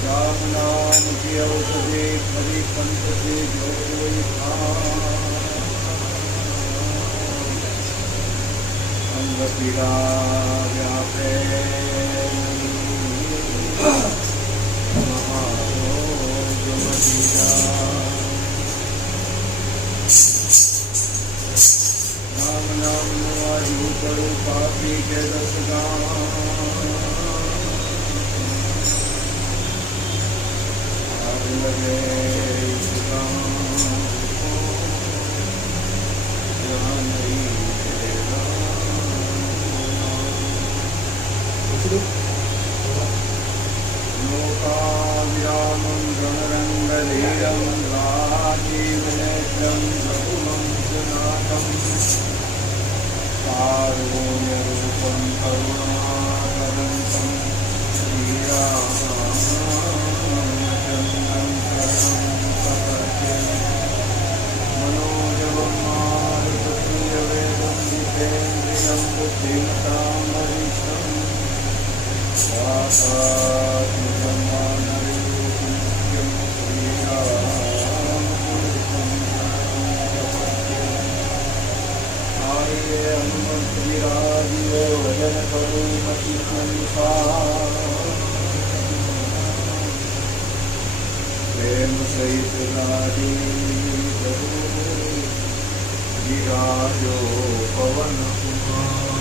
राम नाम की औषधि खरी पंथ से जो कोई अंग पीड़ा व्यापे महारोग मदीरा राम नाम आयु करो पापी के दस लगे लोकाविरामं गणरङ्गधीरं राजीवनेत्रं रघुवंशनाथं कारुण्यरूपं करुणाकरन्तं श्रीरामचन्द्रं मनोजवं मारुततुल्यवेदं जितेन्द्रियं बुद्धिमतां वरिष्ठं वातात्मजं वानररूपं श्रीरामपुरुषं आर्ये हनुमत विराजियो भजन करो मति प्रेम सहित नारी विराजो पवन कुमार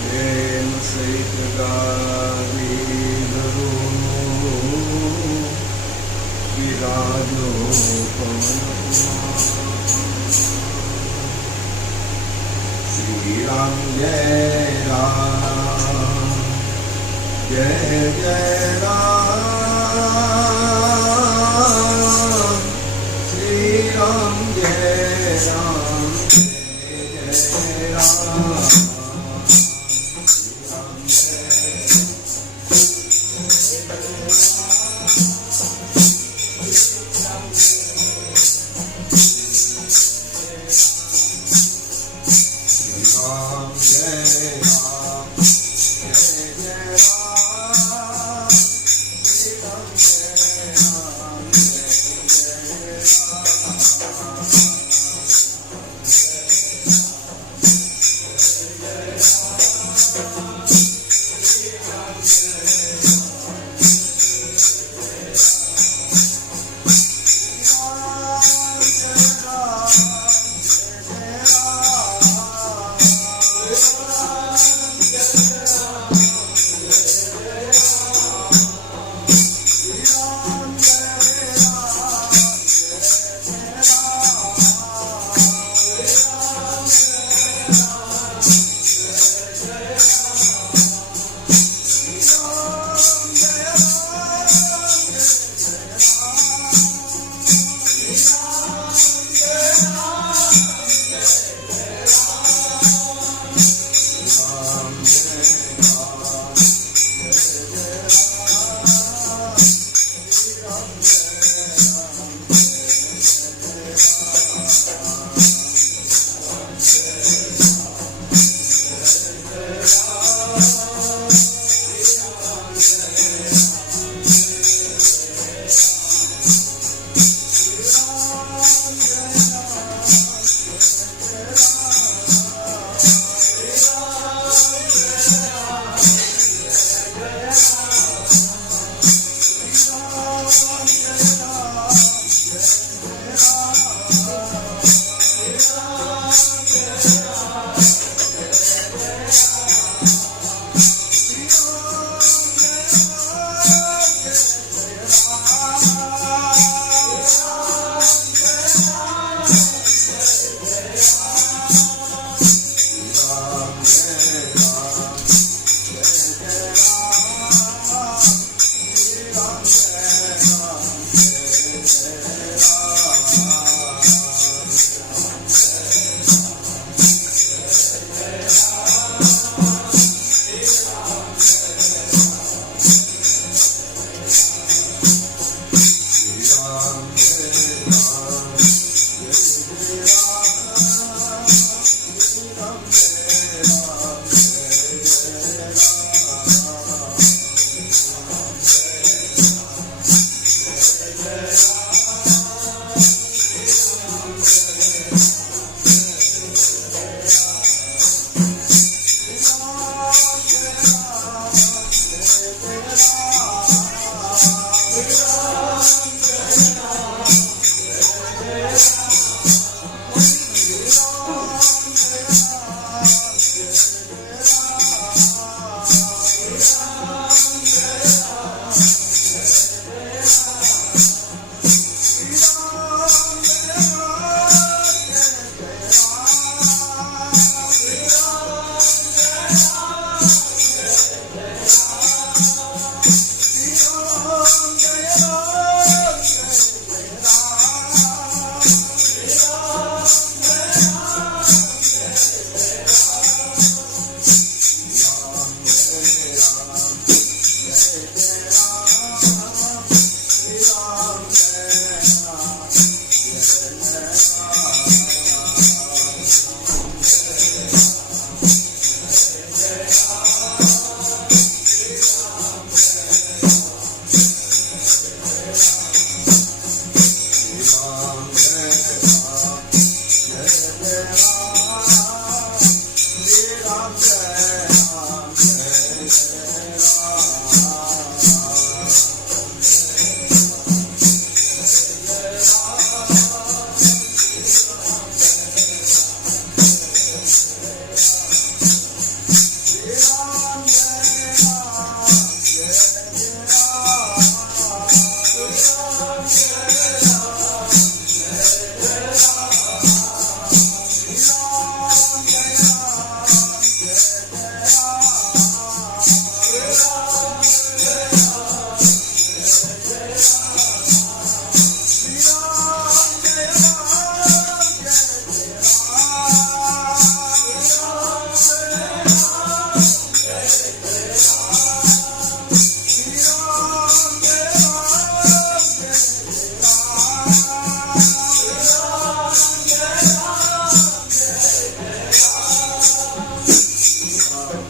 प्रेम सहित गारी विराजो पवन कुमार श्री राम जय राम जय जय राम श्री राम जय राम जय जय राम Thank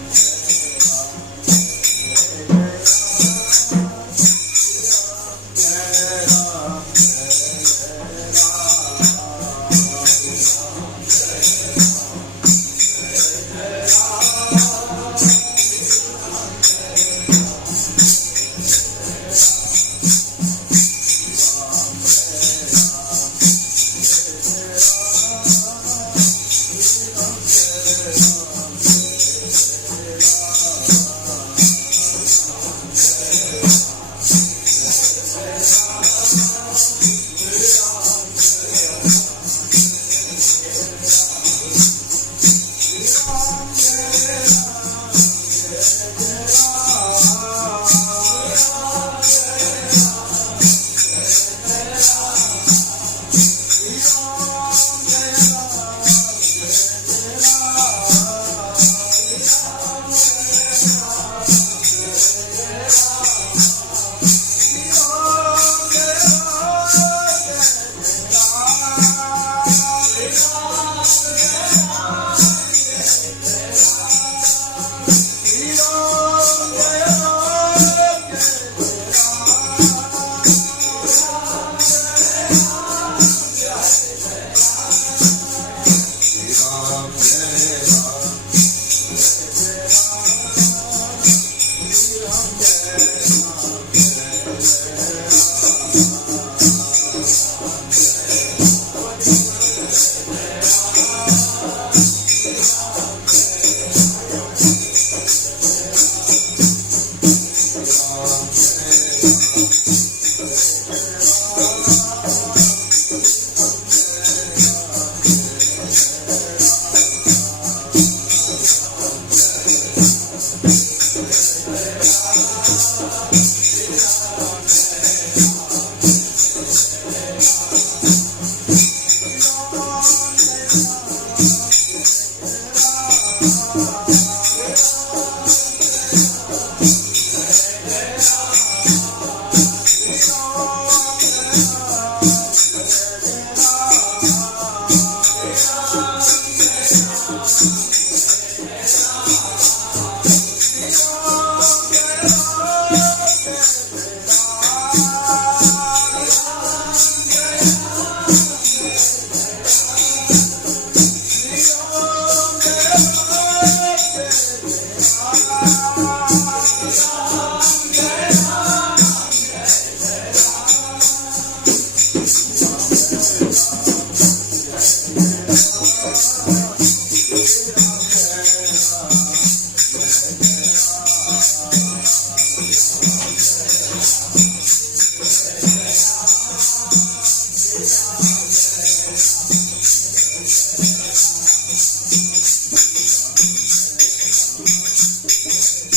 you.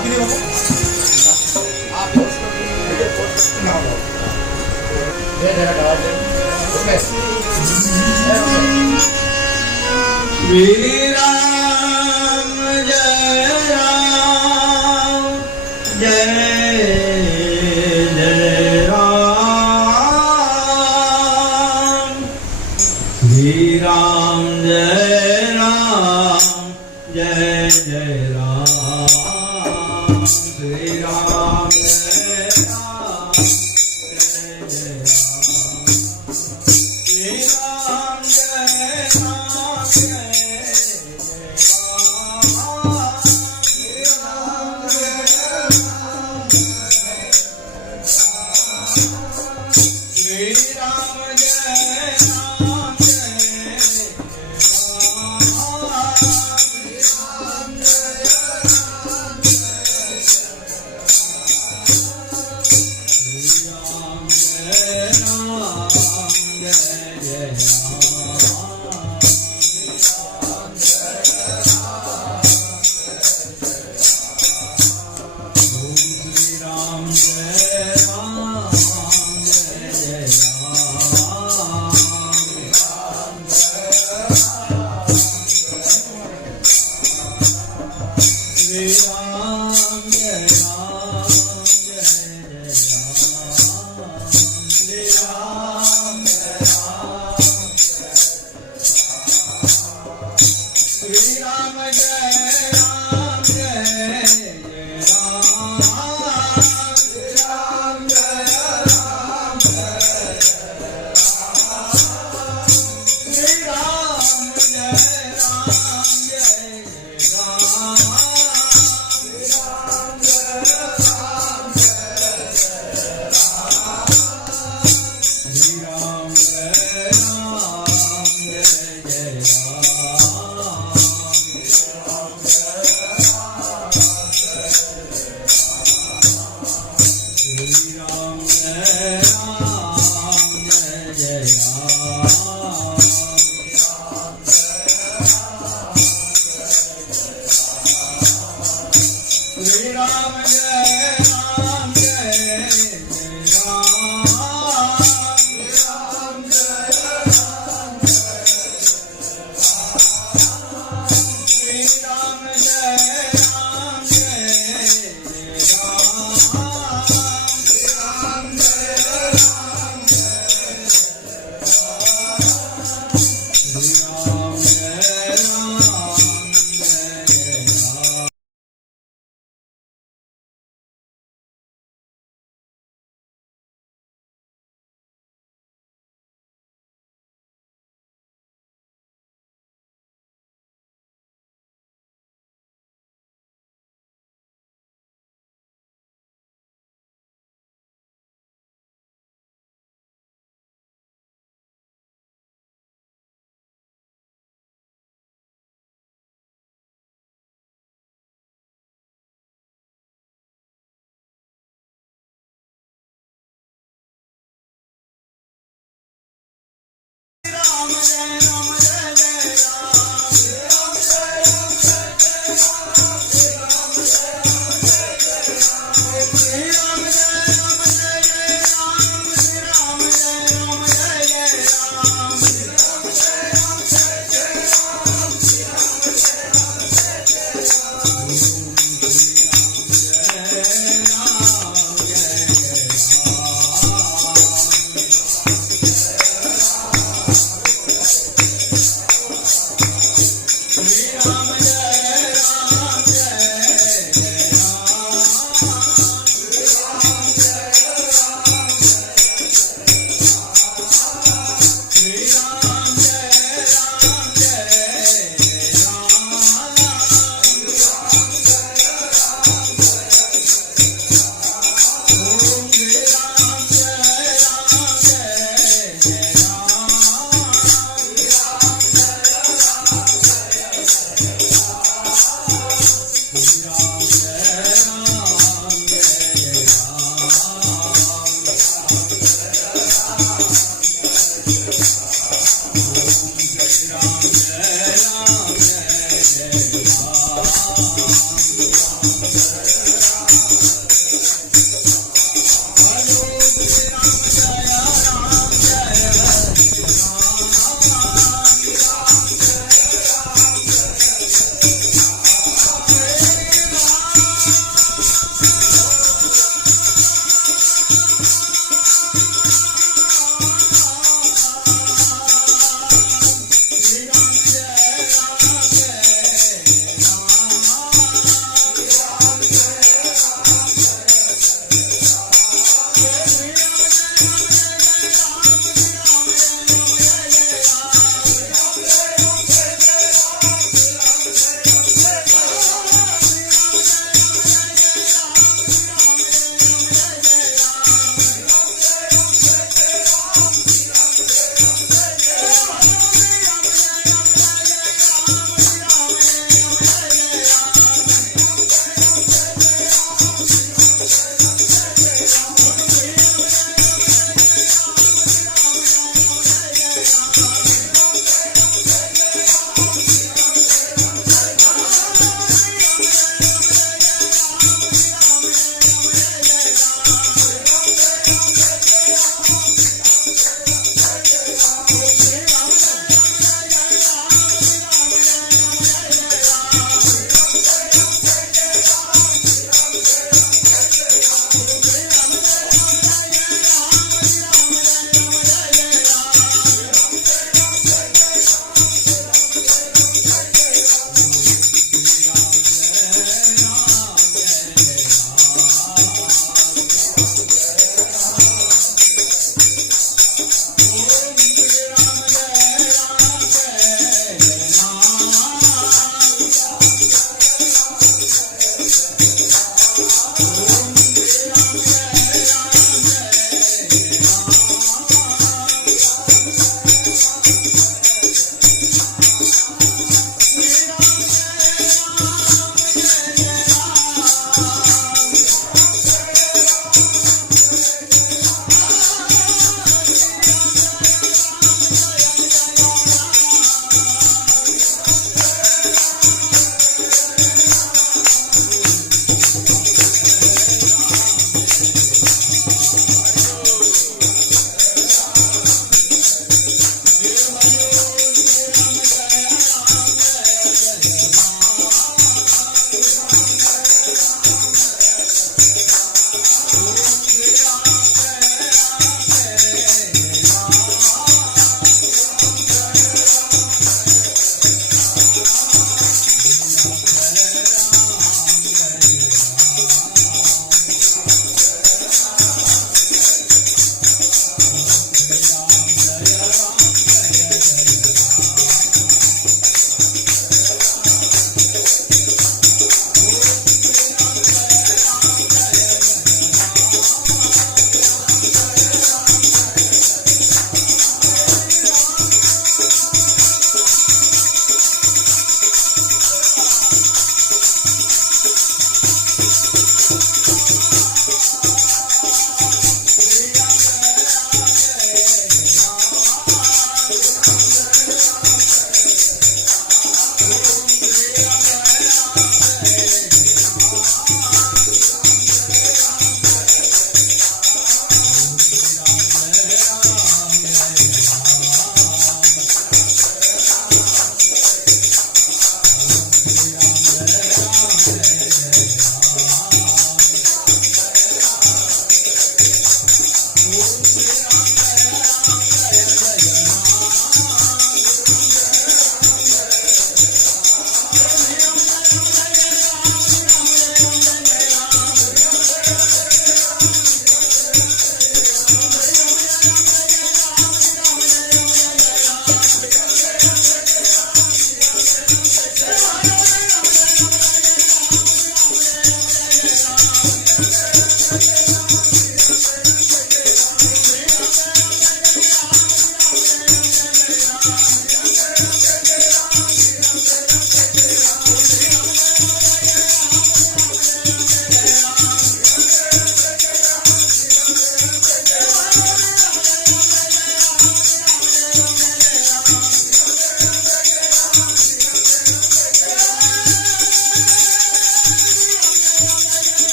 આપી દે બાપુ જય જય શ્રી રામ જય રામ જય જય રામ શ્રી રામ જય રામ જય જય રામ શ્રી રામ જય રામ જય જય રામ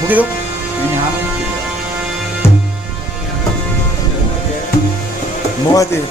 મૂકી દો. મોવાથી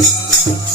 Ram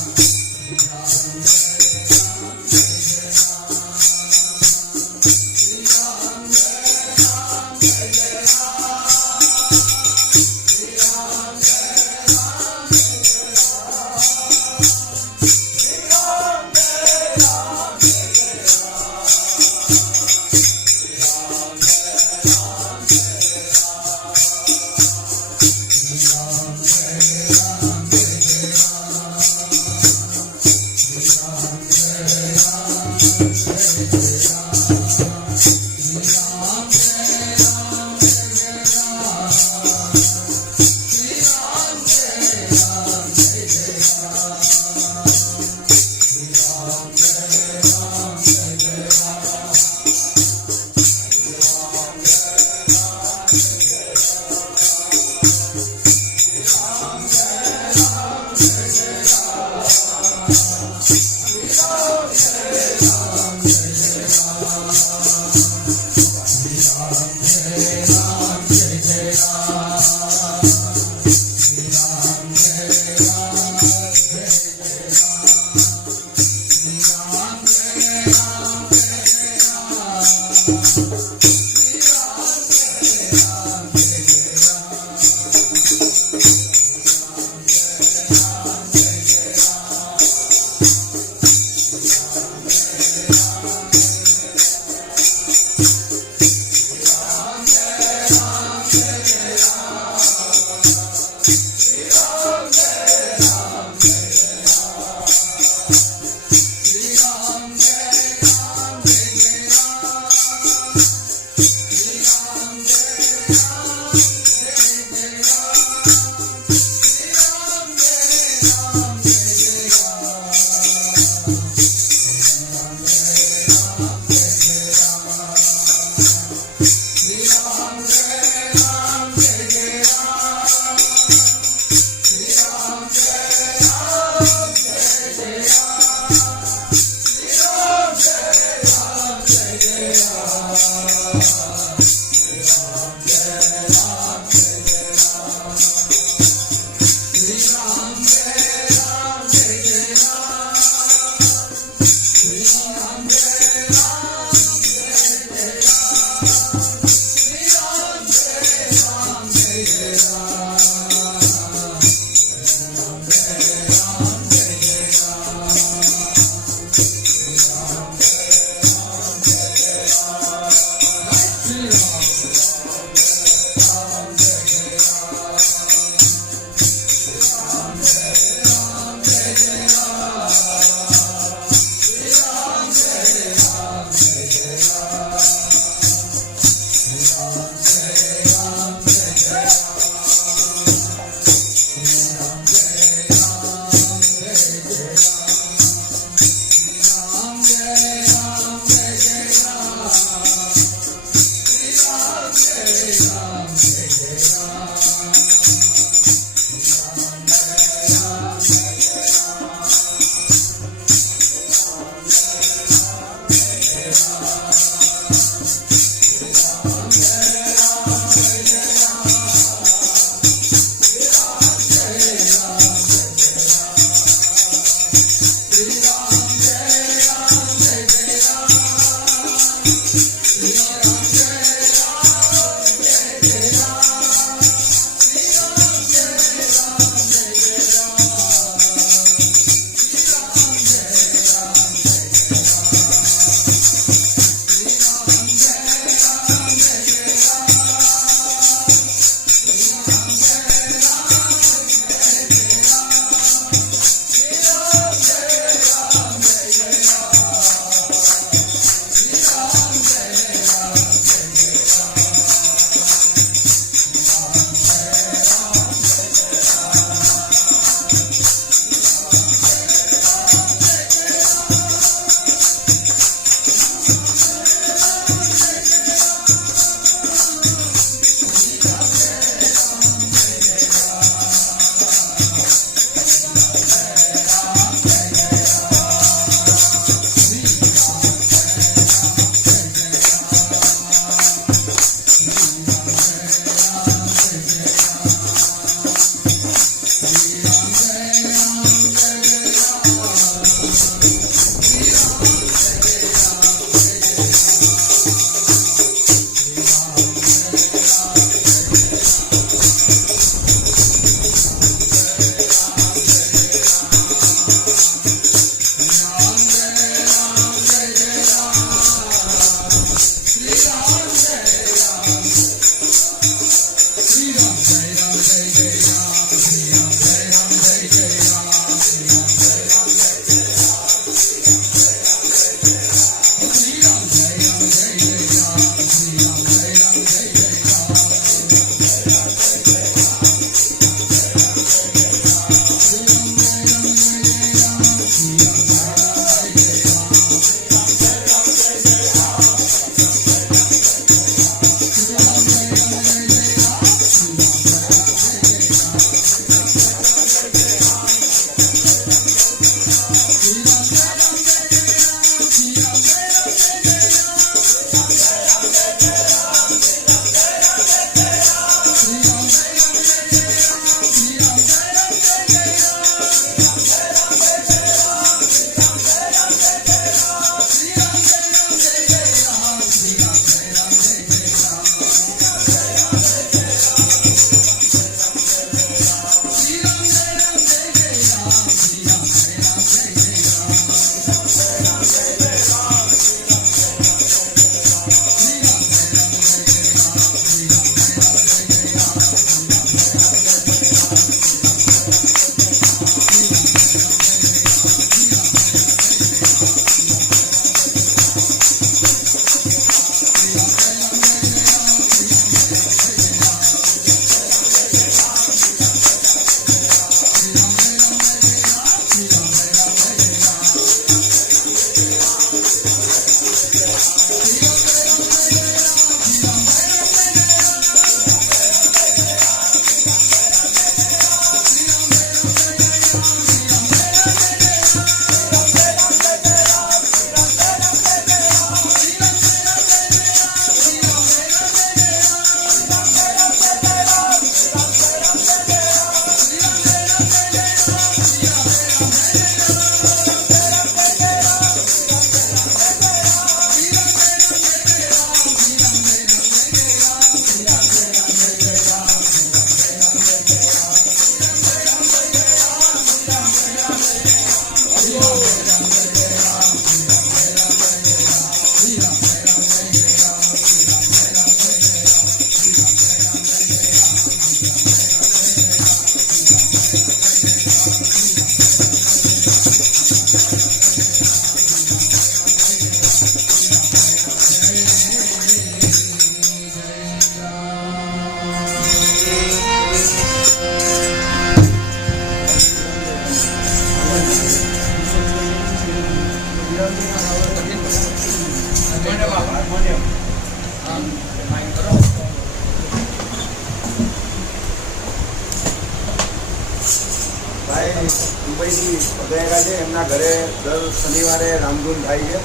ભાઈ મુંબઈથી પધારેલા છે. એમના ઘરે દર શનિવારે રામધૂન થાય છે,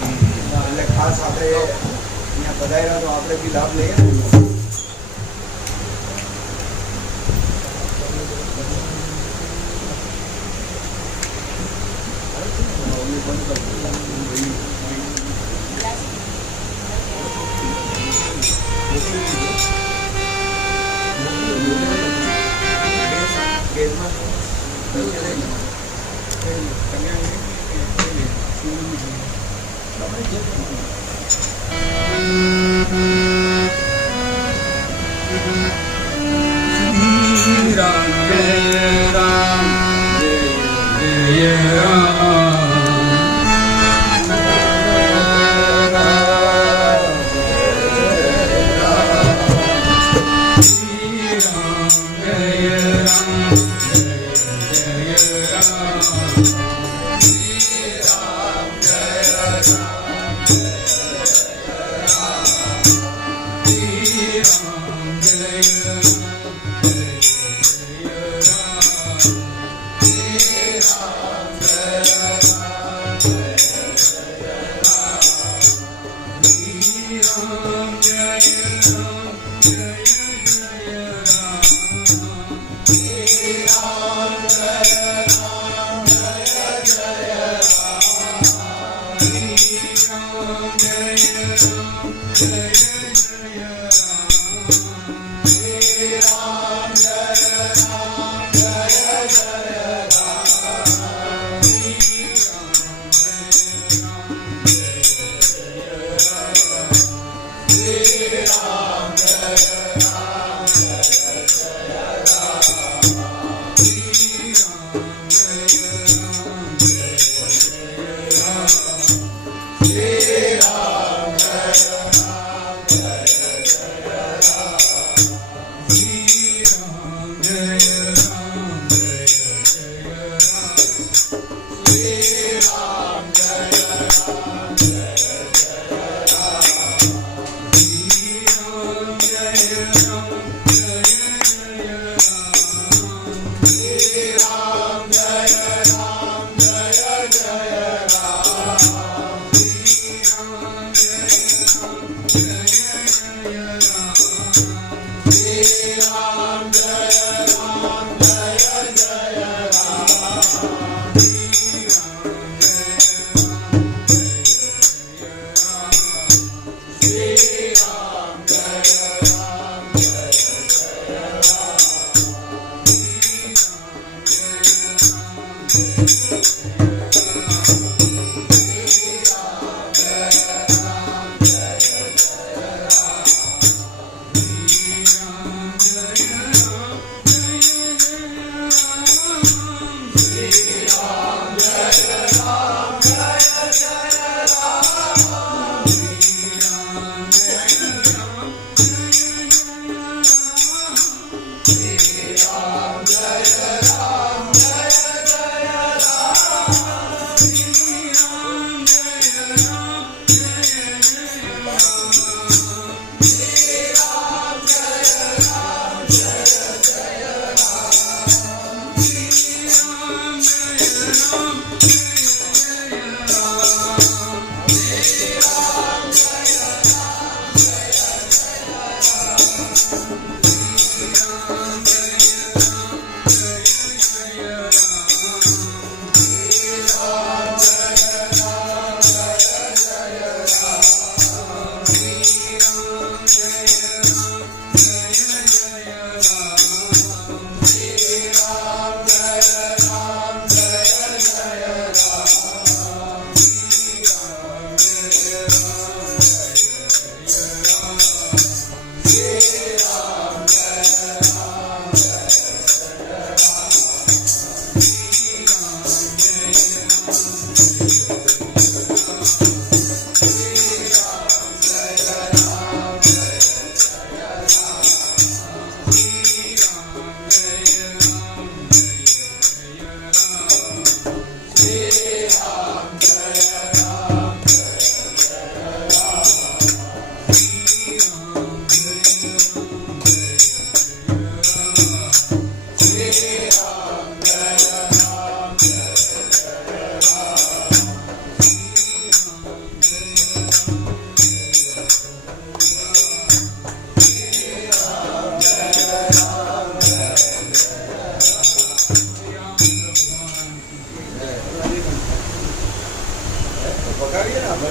એટલે ખાસ આપણે અહીંયા પધાર્યા તો આપણે બી લાભ લઈએ. Shri Ram Jai Ram Jai Ram Jai વગાડીએ ને આપણે.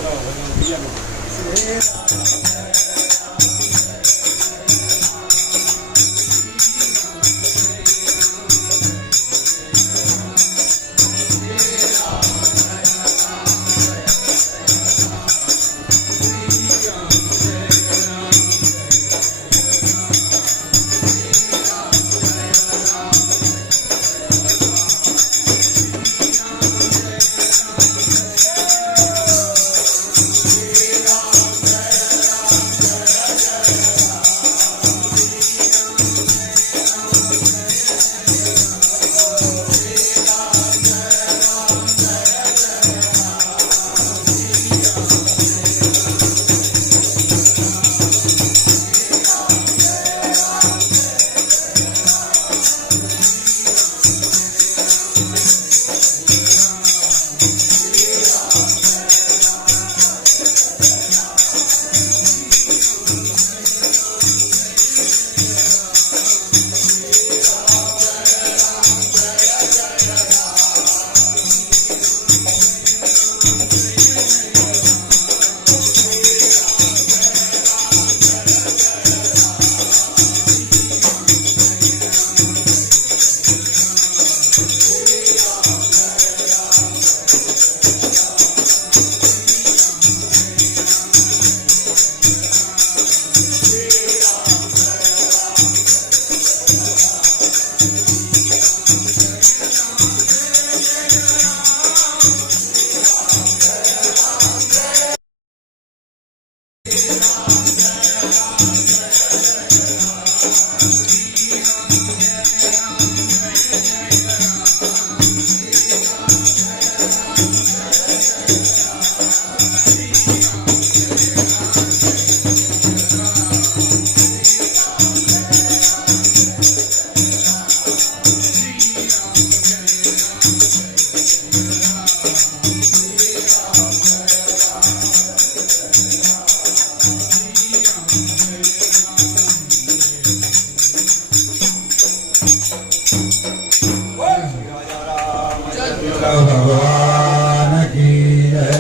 भगवान की जय,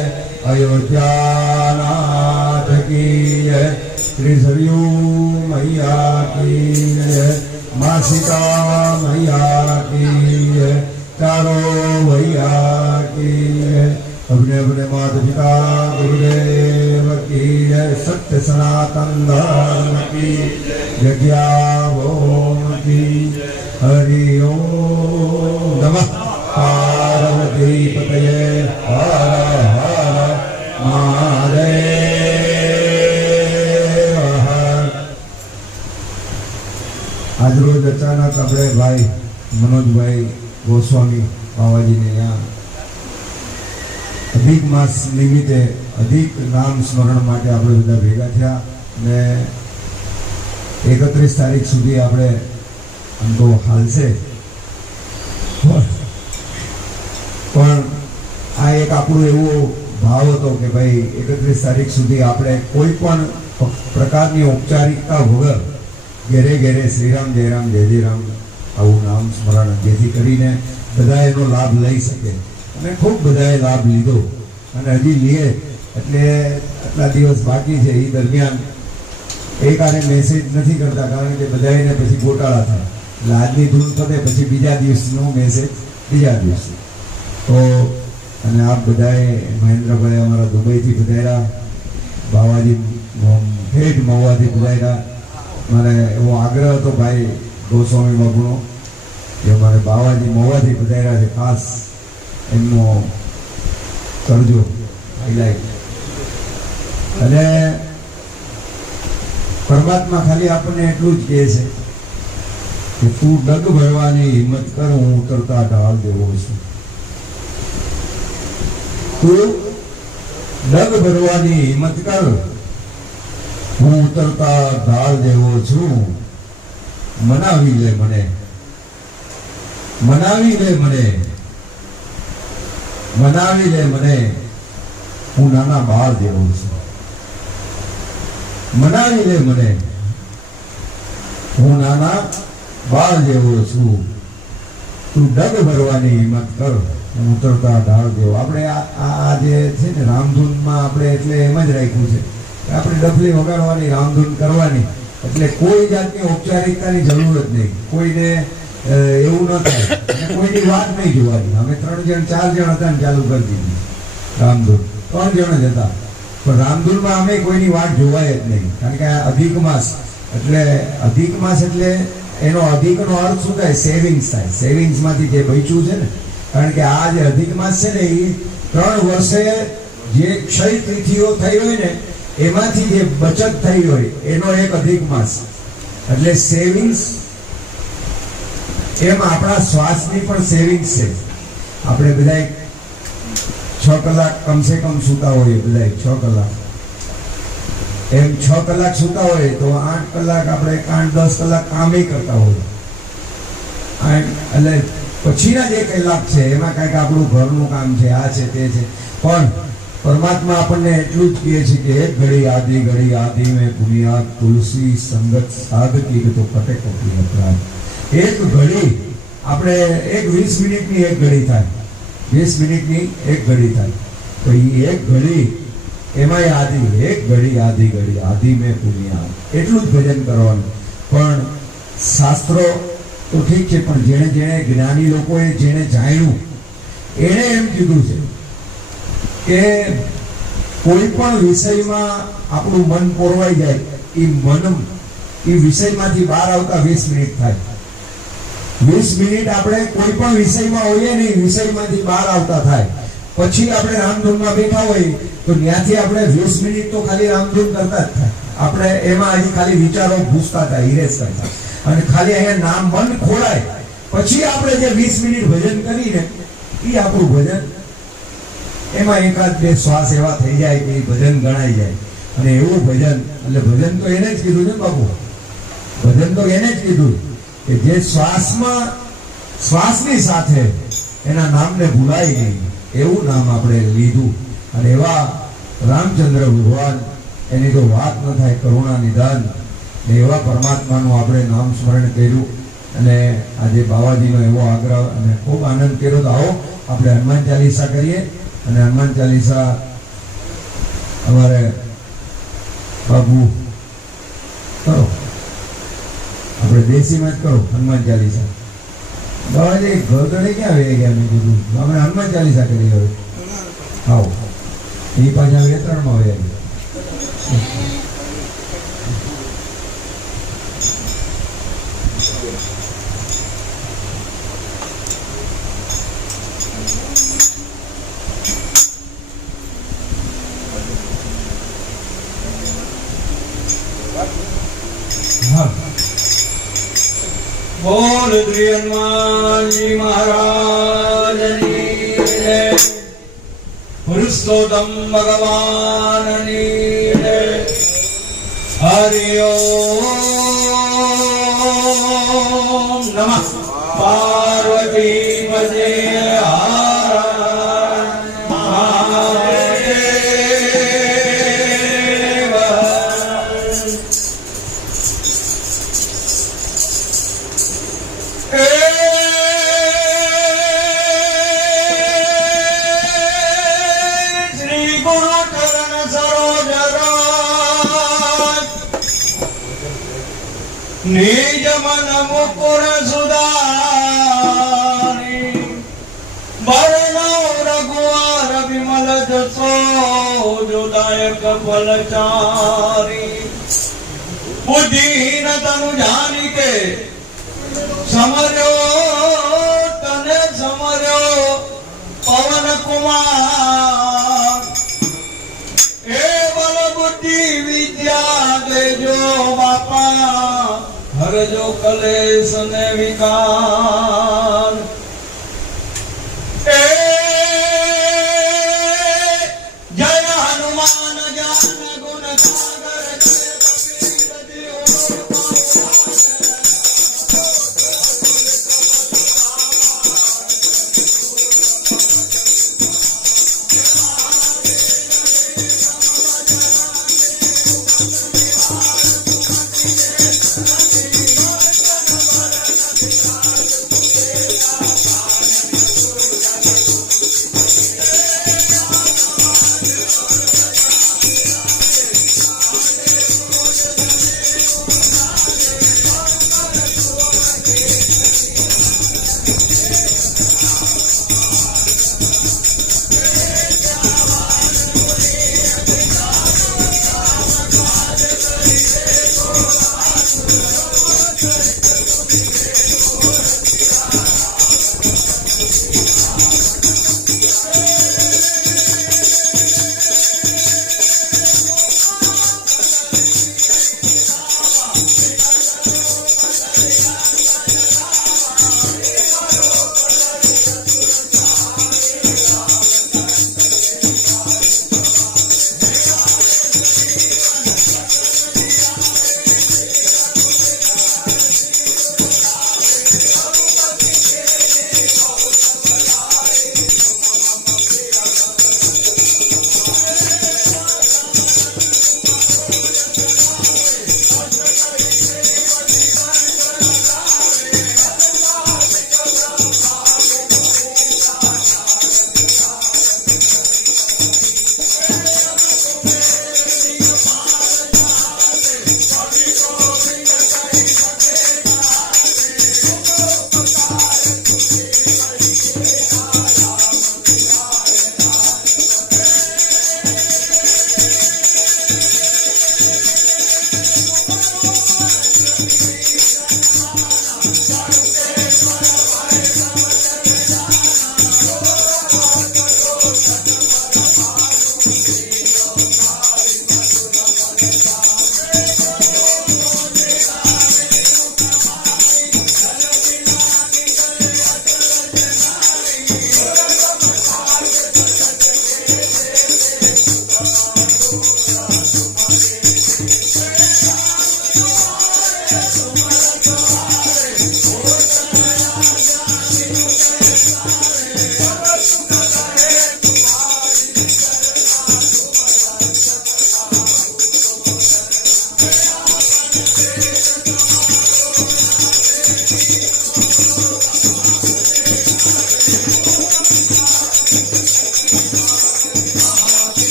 अयोध्यानाथ की जय, श्री सरयू मैया की जय, माँ सीता मैया की जय, चारों भैया की जय, अपने अपने माता पिता गुरुदेव की जय, सत्य सनातन धर्म की यज्ञा ओम की हरि ओम नमः पार्वती पतये हर हर महादेव हर। आज रोज अचानक अपने भाई मनोज भाई गोस्वामी बाबाजी ने यहाँ અધિક માસ નિમિત્તે અધિક નામ સ્મરણ માટે આપણે બધા ભેગા થયા અને 31 તારીખ સુધી આપણે આમ તો હાલશે, પણ આ એક આપણું એવો ભાવ હતો કે ભાઈ 31 તારીખ સુધી આપણે કોઈ પણ પ્રકારની ઔપચારિકતા વગર ઘેરે ઘેરે શ્રીરામ જયરામ જય જય રામ આવું નામ સ્મરણ, જેથી કરીને બધા એનો લાભ લઈ શકે. અને ખૂબ બધાએ લાભ લીધો અને હજી લઈએ એટલે આટલા દિવસ બાકી છે. એ દરમિયાન એક આને મેસેજ નથી કરતા, કારણ કે બધાને પછી ગોટાળા થાય. એટલે આજની ધૂન પતે પછી બીજા દિવસનો મેસેજ બીજા દિવસે. તો અને આપ બધાએ મહેન્દ્રભાઈ અમારા દુબઈથી પધાર્યા, બાવાજી હેઠ મહુવાથી પધાર્યા. મારે એવો આગ્રહ હતો ભાઈ ગોસ્વામી બાબુનો કે મારે બાવાજી મહુવાથી પધાર્યા છે, ખાસ એમનો કરજો હાઈલાઈટ. અને પરમાત્મા ખાલી આપણને એટલું જ કહે છે કે તું ડગ ભરવાની હિંમત કર, હું ઉતરતા ઢાળ જેવો છું. તું ડગ ભરવાની હિંમત કર, હું ઉતરતા ઢાળ જેવો છું. મનાવી લે મને, મનાવી લે મને, મનાવી લે મને, હું નાના બાળ જેવો છું. મનાવી લે મને, હું નાના બાળ જેવો છું. તું ડગ ભરવાની હિંમત કર, હું ઉતરતા ઢાળ જેવો. આપણે આ જે છે ને રામધૂનમાં આપણે એટલે એમ જ રાખ્યું છે કે આપણે ડફલી વગાડવાની, રામધૂન કરવાની, એટલે કોઈ જાતની ઔપચારિકતાની જરૂર જ નહીં. કોઈને એવું ન થાય અને કોઈની વાત નહીં જોવાની. અમે 3 જણ 4 જણ હતા ને ચાલુ કરી દીધી રામધૂન, 3 જણ જ હતા, પણ રામધૂનમાં અમે કોઈની વાત જોવાય જ નહીં. કારણ કે આ અધિક માસ એટલે એનો અધિકનો અર્થ શું થાય? સેવિંગ્સ થાય. સેવિંગ્સમાંથી જે બચ્યું છે ને, કારણ કે આ જે અધિક માસ છે ને એ 3 વર્ષે જે ક્ષય તિથિઓ થઈ હોય ને એમાંથી જે બચત થઈ હોય એનો એક અધિક માસ. એટલે સેવિંગ્સ, એમ આપણા શ્વાસની પણ સેવિંગ્સ છે. આપણે બધા 6 કલાક કમસે કમ સૂતા હોઈએ, બધા 6 કલાક, એમ 6 કલાક સૂતા હોય તો 8 કલાક આપણે 10 કલાક કામ કરતા હોય. એટલે પછીના જે કલાક છે એમાં કંઈક આપણું ઘરનું કામ છે, આ છે તે છે. પણ પરમાત્મા આપણને એટલું જ કહે છે કે એક ઘડી આદિ મેં બુનિયાદ તુલસી સંગત સાધકી તો કટે કોપી અપરાધ. એક ઘડી આપણે 20 મિનિટની એક ઘડી થાય, 20 મિનિટની એક ઘડી થાય તો એ એક ઘડી એમાંય એક ઘડી આદિ મેં બુનિયાદ, એટલું જ ભજન કરવાનું. પણ શાસ્ત્રો તો ઠીક છે, પણ જેણે જ્ઞાની લોકોએ જેણે જાણ્યું એણે એમ કીધું છે કે કોઈ પણ વિષયમાં આપણું મન પોરવાઈ જાય, એ વિષયમાંથી બહાર આવતા 20 મિનિટ થાય. 20 મિનિટ આપણે કોઈ પણ વિષયમાં હોઈએ ને વિષયમાંથી બહાર આવતા થાય. પછી આપણે રામધૂનમાં બેઠા હોય તો ત્યાંથી આપણે 20 મિનિટ તો ખાલી રામધૂન કરતા જ થાય. આપણે એમાં હજી ખાલી વિચારો ભૂસતા હતા, ઇરેઝ કરતા, અને ખાલી અહીંયા નામ મન ખોલાય પછી આપણે જે 20 મિનિટ ભજન કરીને એ આપણું ભજન, એમાં 1-2 શ્વાસ એવા થઈ જાય કે ભજન ગણાઈ જાય. અને એવું ભજન, એટલે ભજન તો એને જ કીધું છે બાપુ, ભજન તો એને જ કીધું કે જે શ્વાસની સાથે એના નામને ભૂલાય નહીં એવું નામ આપણે લીધું. અને એવા રામચંદ્ર ભગવાન, એની તો વાત ન થાય, કરુણા નિદાન, ને એવા પરમાત્માનું આપણે નામ સ્મરણ કર્યું. અને આજે બાવાજીનો એવો આગ્રહ અને ખૂબ આનંદ કર્યો. તો આવો આપણે હનુમાન ચાલીસા કરીએ. અને હનુમાન ચાલીસા અમારે બાબુ કરો, આપણે દેશીમાં જ કરો હનુમાન ચાલીસા. બાબાજી ઘરગડે ક્યાં આવી ગયા? મેં કીધું અમે હનુમાન ચાલીસા કરી. હવે આવો, એ પાછા વેતરણમાં આવ્યા. બોલ શ્રી હનુમાનજી મહારાજની જય. પુરુષોત્તમ ભગવાનની જય. હરિ ઓમ નમઃ પાર્વતી પદે. નિજ મન મુકુર સુધારી બરનૌ રઘુવાર વિમલ જસો જોદાયક ફલચારી. બુદ્ધિહીન તનુ જાની કે સમર્યો તને સમર્યો પવન કુમાર. એ બલ બુદ્ધિ વિદ્યા દેજો બાપા હરજો કલેશ ને વિકાર. એ જય હનુમાન જ્ઞાન ગુણ સાગર જય કબીર દિયો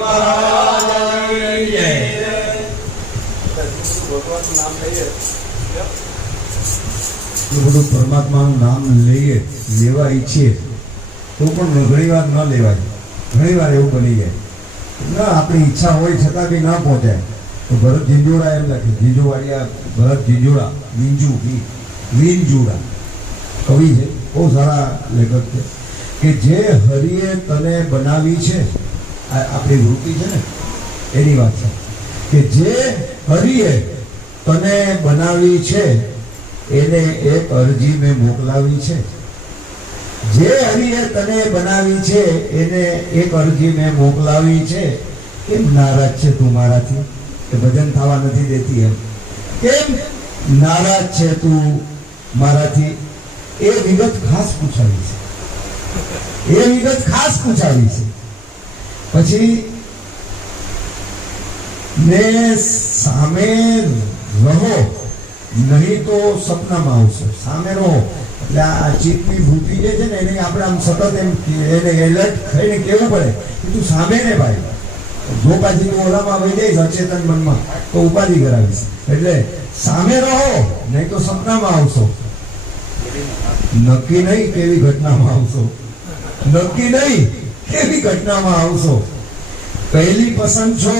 મહારાજની જય. ભગવાનનું નામ લઈએ એ બધું પરમાત્માનું નામ લઈએ, લેવા ઈચ્છીએ તો પણ ઘણી વાર ન લેવાય. ઘણી વાર એવું બની જાય ના, આપણી ઈચ્છા હોય છતાં બી ના પહોંચાય. તો ભરત ઝીંઝુડા એમ લખે, ઝીંઝુવાડિયા ભરત ઝીંઝુડા, વીંજુડા કવિ છે, બહુ સારા લેખક છે, કે જે હરિએ તને બનાવી છે, આ આપણી વૃત્તિ છે ને એની વાત છે, કે જે હરિએ તને બનાવી છે એને એક અરજી મેં મોકલાવી છે. જે હરિએ તને બનાવી છે એને એક અરજી મેં મોકલાવી છે. કેમ નારાજ છે તું મારાથી, કે ભજન થવા નથી દેતી? એમ કેમ નારાજ છે તું મારાથી? એ વિગત ખાસ પૂછાવી છે, એ વિગત ખાસ પૂછાવી છે. પછી ને સામે રહો નહીં તો સપનામાં આવશે. સામે રહો એટલે આ ચિત્તની વૃત્તિ જે છે ને એને આપણે આમ સતત એમ એને એલર્ટ થઈને કહેવું પડે કે તું સામે ને ભાઈ. જો પાછી તું ઓલામાં વહી જઈશ અચેતન મનમાં તો ઉપાધિ કરાવીશ. એટલે સામે રહો નહીં તો સપનામાં આવશો. નક્કી નહીં કેવી ઘટનામાં આવશો, નક્કી નહીં કેવી ઘટનામાં આવશો. પહેલી પસંદ છો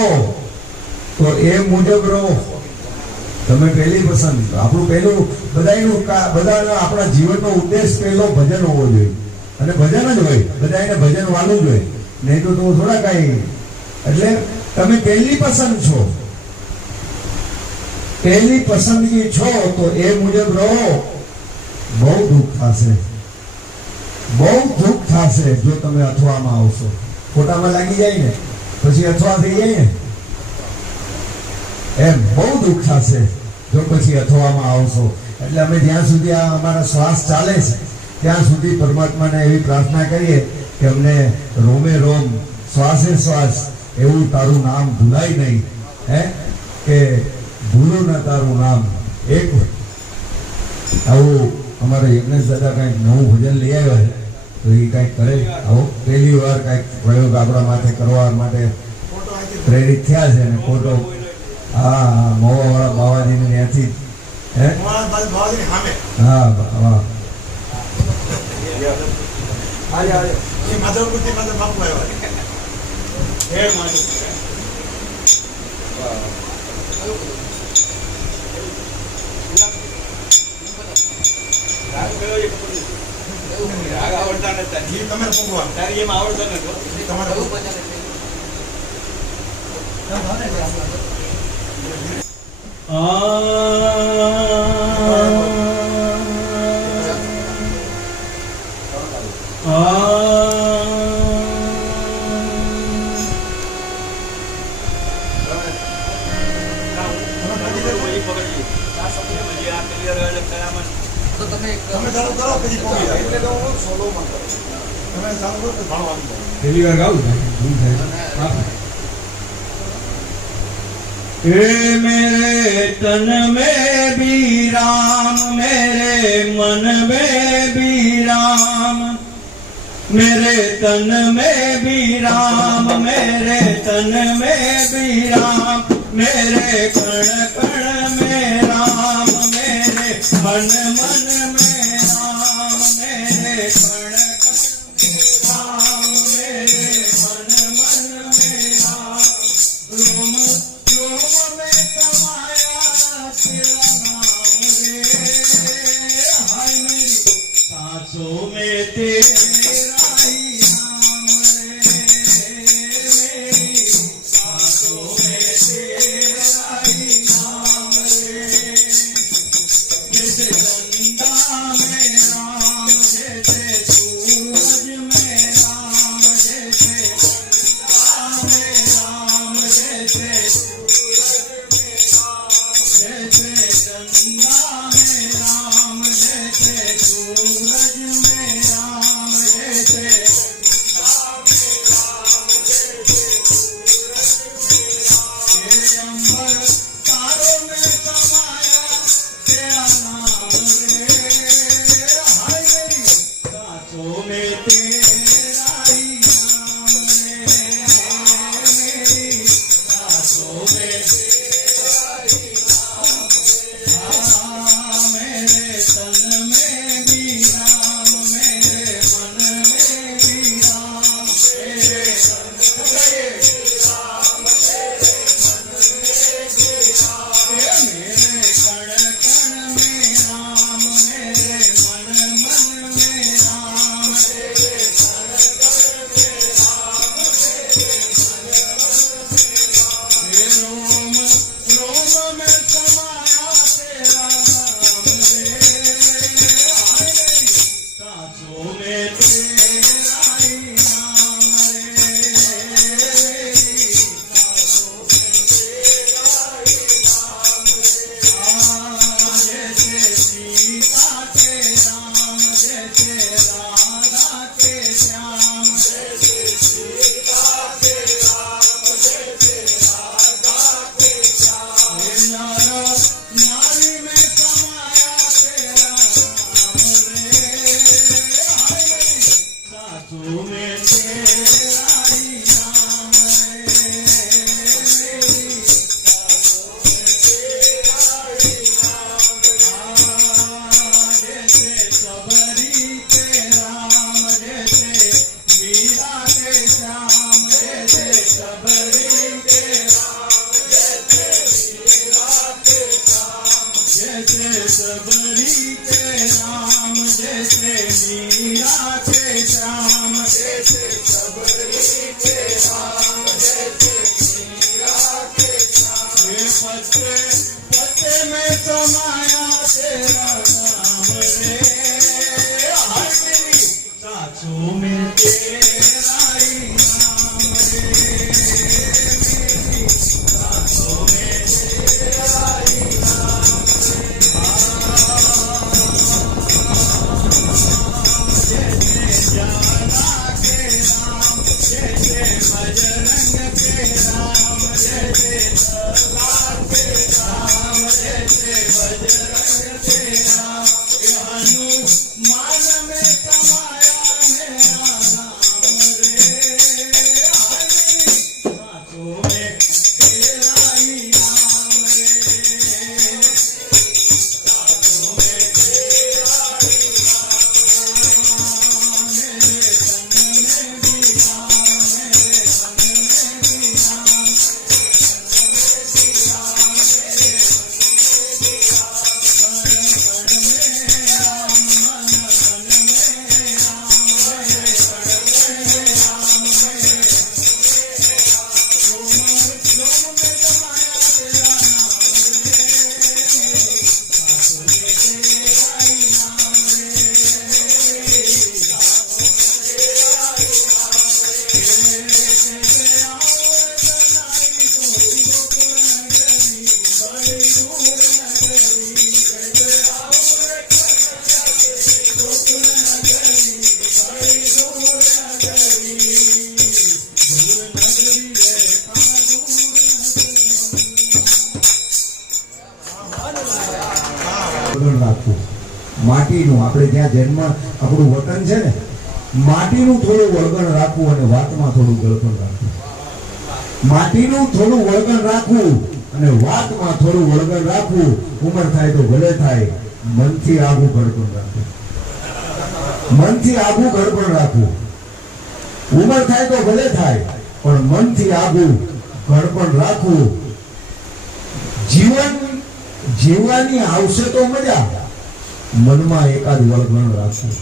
તો એ મુજબ રહો. તમે પહેલી પસંદ, આપણું પહેલું બધાનો આપણા જીવનનો ઉદ્દેશ પહેલો ભજન હોવો જોઈએ, અને ભજન જ હોય, બધાને ભજન વાળું જ હોય, નહીં તો થોડા કાંઈ. એટલે તમે પહેલી પસંદ છો, પહેલી પસંદગી છો તો એ મુજબ રહો. બહુ દુઃખ થશે, બહુ દુઃખ થશે જો તમે અથવામાં આવશો. ખોટામાં લાગી જાય ને પછી અથવા થઈ જાય ને, એમ બહુ દુઃખ થશે જો પછી અથવામાં આવશો. એટલે અમે જ્યાં સુધી આ અમારા શ્વાસ ચાલે છે ત્યાં સુધી પરમાત્માને એવી પ્રાર્થના કરીએ કે અમને રોમે રોમ, શ્વાસે શ્વાસ એવું તારું નામ ભૂલાય નહીં, હે કે ભૂલું ના તારું નામ. એક આવું અમારા યજ્ઞેશ દાદા કંઈક નવું ભજન લઈ આવ્યા છે તો એ કંઈક કરે. આવો પહેલી વાર કંઈક પ્રયોગ આપણા માથે કરવા માટે પ્રેરિત થયા છે. અને ફોટો હા મોવાવાળા બાવાજીને ત્યાંથી, હે હા વાહ. પહેલી વાર ગાવું मेरे तन में भी राम, मेरे मन में भी राम, मेरे तन में भी राम, मेरे तन में भी राम, मेरे कण कण में राम, मेरे मन मन में राम, मेरे कण कण में राम, मेरे मन मन में राम. रोम रोम में समाया तेरा नाम रे, हाय मेरी सांसों में तेरा ही नाम रे, मेरी सांसों में तेरा ही नाम रे. जैसे गंगा में राम, जैसे सूरज में राम, जैसे गंगा में राम, जैसे जैसे गंगा में राम, जैसे सूरज में राम, सबरी के राम जैसे मीरा के श्याम जैसे सबरी के राम जैसे मीरा के श्याम पत्ते पत्ते में समाया तेरा नाम रे हर मेरी सासों में तेरा ही नाम रे मेरी सासों में तेरा ही नाम जैसे जाना के राम जैसे बजरंग के राम जैसे तलवार के राम जैसे बजरंग के राम हनुमान में समाया मेरा नाम रे हरि आंखों में तेरा ही नाम रे आंखों में तेरा ही मेरे तन में भी राम मेरे मन में भी राम વળગણ રાખવું. માટીનું આપણે જ્યાં જન્મ આપણું વતન છે ને, માટીનું થોડું વળગણ રાખવું અને વાતમાં થોડું ગળપણ રાખવું. માટીનું થોડું વળગણ રાખવું અને વાતમાં થોડું વળગણ રાખવું. ઉંમર થાય તો ભલે થાય, મનથી આગું ગળપણ રાખવું. મનથી આગું ગળપણ રાખવું. ઉંમર થાય તો ભલે થાય, પણ મનથી આગું ગળપણ રાખવું. જીવન જીવવાની આવશે તો મજા, મનમાં એકાદ વળગણ રાખવું.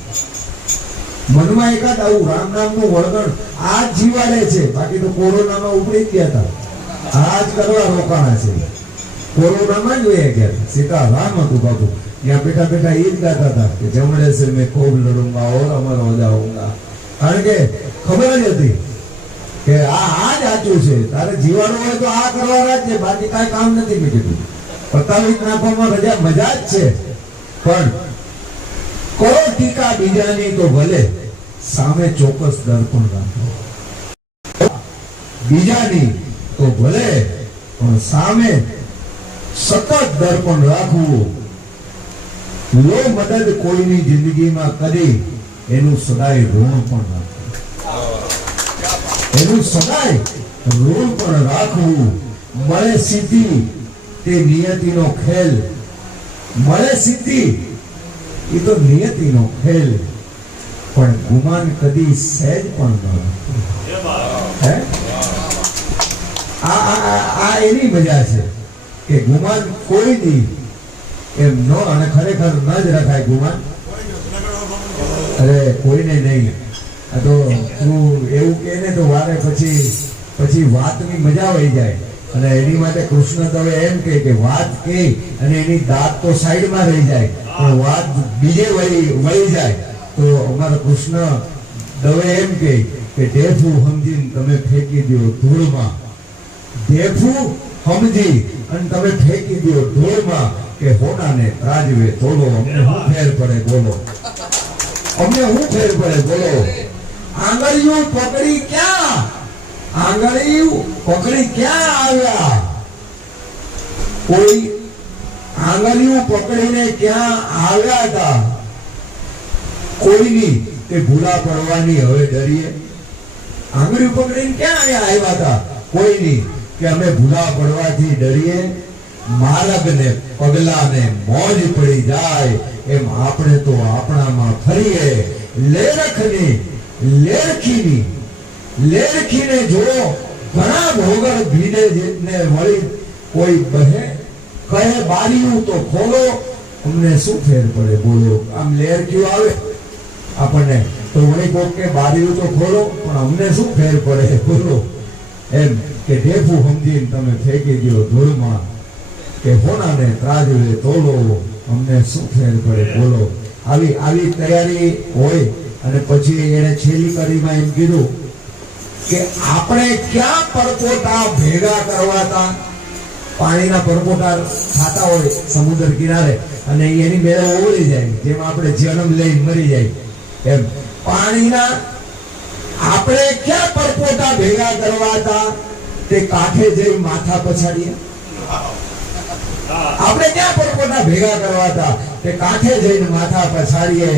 મનમાં એકાદ આવું રામ નામનું વળગણ આ જ જીવાડે છે. બાકી તો કોરોનામાં ઉપડી જ ગયા હતા, આ જ કરવા રોકાણા છે. કોરોનામાં જ વહી ગયા હતા. સીતારામ હતું બાપુ. ત્યાં બેઠા બેઠા એ જ ગાતા હતા કે જમણે સે મેં ખૂબ લડુંગા ઓર અમર હો જાઉંગા. કારણ કે ખબર જ હતી કે આ જ સાચું છે. તારે જીવાનું હોય તો આ કરવાના જ છે, બાકી કાંઈ કામ નથી. મેં કીધું પતાવી નાખવામાં મજા જ છે, પણ કરો ટીકા બીજાની તો ભલે, સામે ચોક્કસ દર્પણ રાખો. બીજાની તો ભલે, પણ સામે સતત દર્પણ રાખવું. લો મદદ કોઈની જિંદગીમાં કરી, એનું સદાય ઋણ પણ રાખવું. એનું સદાય ઋણ પણ રાખવું. મળે સિદ્ધિ તે નિયતિનો ખેલ. મળે સિદ્ધિ એ તો નિયતિનો ખેલ, પણ ગુમાન કદી સહેજ પણ ન રાખવું. હે? આ એની મજા છે કે ગુમાન કોઈ દી એમ ન, અને ખરેખર ન જ રખાય ગુમાન. અરે કોઈને નહીં. આ તો તું એવું કે ને તો વારે પછી વાતની મજા વહી જાય. અને એની માટે કૃષ્ણ દવે એમ કે વાત કે અને એની દાંત તો સાઈડમાં રહી જાય, પણ વાત બીજે વહી જાય. તો અમારા કૃષ્ણ દવે એમ કે ઢેફું સમજીને તમે ફેંકી દો ધૂળમાં. ઢેફું સમજી અને તમે ફેંકી દો ધૂળમાં, કે હોનાને રાજવે તોલો. અમને શું ફેર પડે બોલો? અમને શું ફેર પડે બોલો? આંગળીઓ પકડી ક્યાં? આંગળીઓ પકડી ક્યાં આવ્યા? કોઈ આંગળીઓ પકડીને ક્યાં આવ્યા હતા? કોઈની તે ભૂલા પડવાની હવે ડરીએ. આંગળીઓ પકડીને ક્યાં આવ્યા હતા? કોઈની કે અમે ભૂલા પડવાથી ડરીએ. માર્ગને પગલાને મોજ પડી જાય એમ આપણે તો આપણામાં ફરીએ. લેરખીને જો ઘણા ભોગળ ભીને ને વળી કોઈ બહે કહે બારીયું તો ખોલો, અમને શું ફેર પડે બોલો? આમ લેર ક્યું આવે આપણને તો વળી કોક કે બારીઓ તો ખોલો, પણ અમને શું ફેર પડે બોલો? એમ કે ઢેફું સમજીને તમે ફેંકી દો ધૂળમાં, કે હોનાને ત્રાજવે તોલો, અમને શું ફેર પડે બોલો? આવી તૈયારી હોય અને પછી એને છેલ્લી કડીમાં એમ કીધું કે આપણે ક્યાં પરપોટા ભેગા કરવાતા? પાણીના પરપોટા ખાતા હોય સમુદ્ર કિનારે અને એની મેળે ઓગળી જાય, જેમ આપણે જન્મ લઈને મરી જાય એમ પાણીના આપણે ક્યાં પરપોટા ભેગા કરવાતા? તે કાંઠે જઈ માથા પછાડીએ. આપણે ક્યાં પરપોટા ભેગા કરવાતા? તે કાંઠે જઈને માથા પછાડીએ.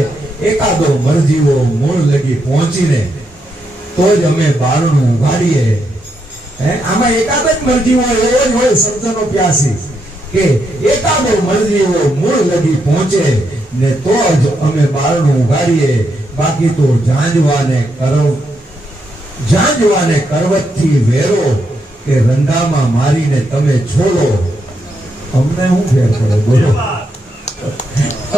એકાદો મરજીવો મૂળ લગી પહોંચીને તો જ અમે બારણું ઉગાડીએ. આમાં એકાદ જ મરજીવો એવો જ હોય શબ્દનો પ્યાસી કે એકાદો મરજીવો મૂળ લગી પહોંચે ને તો જ અમે બારણું ઉગાડીએ. બાકી તો ઝાંઝવાને કરવતથી વેરો કે રંડામાં મારીને તમે છોડો, અમને શું ફેર પડે બોલો?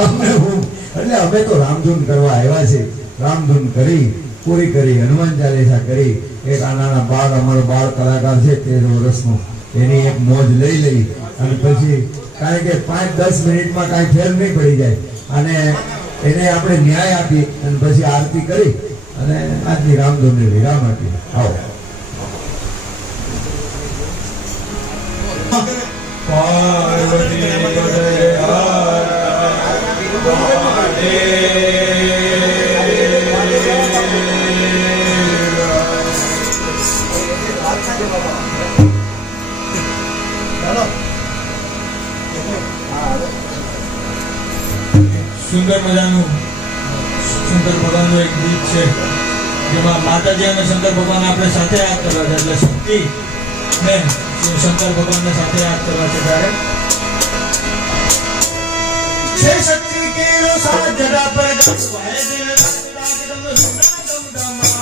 અમને હું એટલે અમે તો રામધૂન કરવા આવ્યા છે. રામધૂન કરી પૂરી કરી, હનુમાન ચાલીસા કરી. એક નાના બાળ, અમારો બાળ કલાકાર છે 13 વર્ષનો, એની એક મોજ લઈ અને પછી કારણ કે 5-10 મિનિટમાં કાંઈ ફેર નહીં પડી જાય અને એને આપણે ન્યાય આપી અને પછી આરતી કરી અને આજની રામધૂનને વિરામ આપી. આવો સુંદર મજાનું શંકર ભગવાનનું એક ગીત છે જેમાં માતાજી અને શંકર ભગવાન આપણે સાથે યાદ કરવા છે, એટલે શક્તિ ને શંકર ભગવાનને સાથે યાદ કરવા છે. ત્યારે છે શક્તિ કેરો સાથ જડા પર વાહે દિલ રાત રાત દમ સુના દમ દમા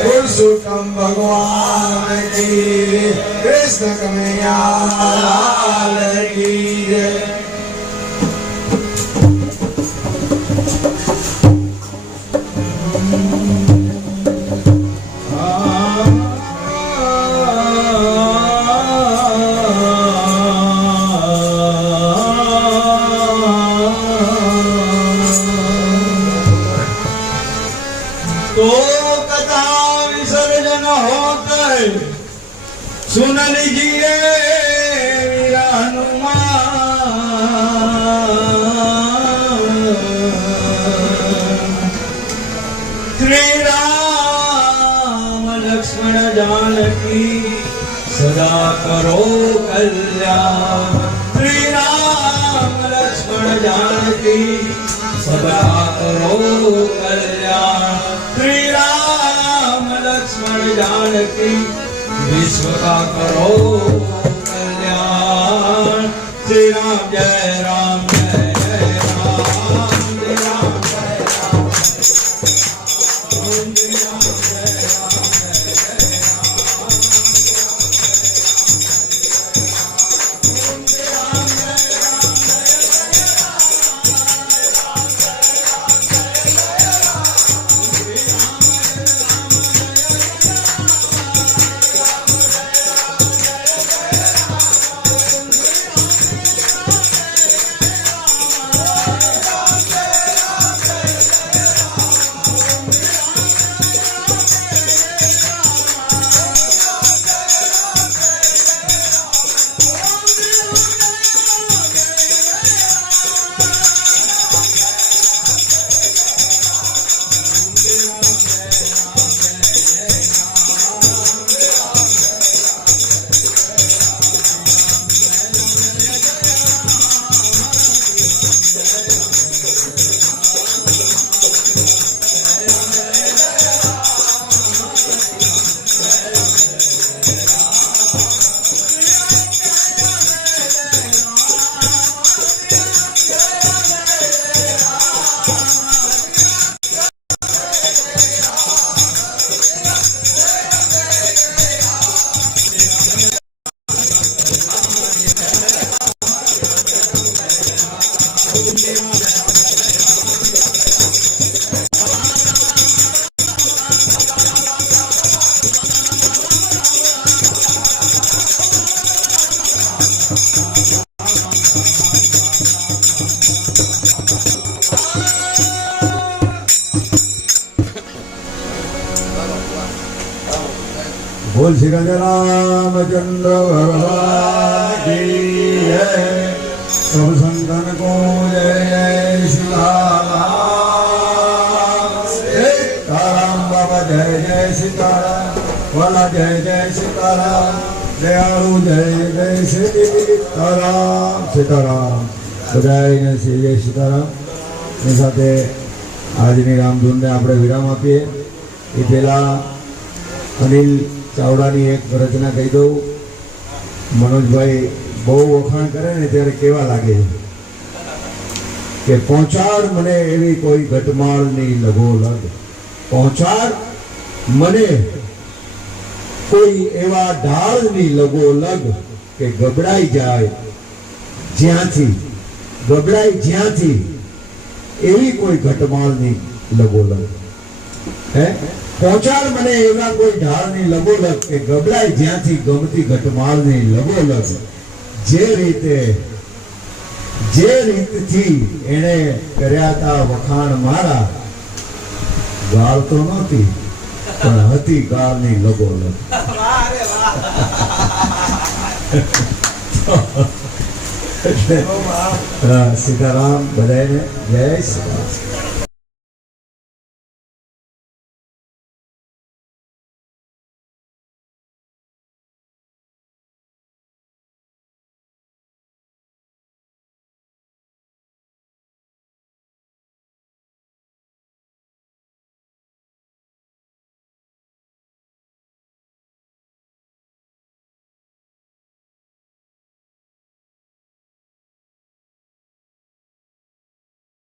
पुरुषोत्तम भगवान की कृष्ण कन्हैया लाल की जय। तो कथा विसर्जन होते सुन लीजिए वीरा हनुमान। श्री राम लक्ष्मण जानकी सदा करो कल्याण। श्री राम लक्ष्मण जानकी सदा करो कल्याण। श्री राम लक्ष्मण जानकी विश्व का करो कल्याण। श्री राम जय राम जय जय राम। श्री राम जय राम श्री राम जय राम जय जय बोल श्री रामचंद्र भगवान की जय। सब संतन को जय जय सीताराम। सीताराम बाबा जय जय सीताराम। वाला जय जय सीताराम। दयालु जय जय सीताराम। सीताराम બધાને શ્રી જય સીતારામ ની સાથે આજની રામધૂનને આપણે વિરામ આપીએ એ પહેલાં અનિલ ચાવડાની એક રચના કહી દઉં। મનોજભાઈ બહુ વખાણ કરે ને ત્યારે કેવા લાગે કે પહોંચાડ મને એવી કોઈ ઘટમાળની લગોલગ। પહોંચાડ મને કોઈ એવા ઢાળની લગોલગ કે ગબડાઈ જાય જ્યાંથી એવી કોઈ ઘટમાળની લગોલગ હે। પહોંચાડ મને એવા કોઈ ઢાળની લગોલગ કે ગબડાઈ જ્યાંથી ગમતી ઘટમાળની લગોલગ। જે રીતથી એણે કર્યા તા વખાણ મારા। ગાળ તો નહોતી પણ હતી ગાળની લગોલગ। સીતારામ બધાને જય સીતારામ।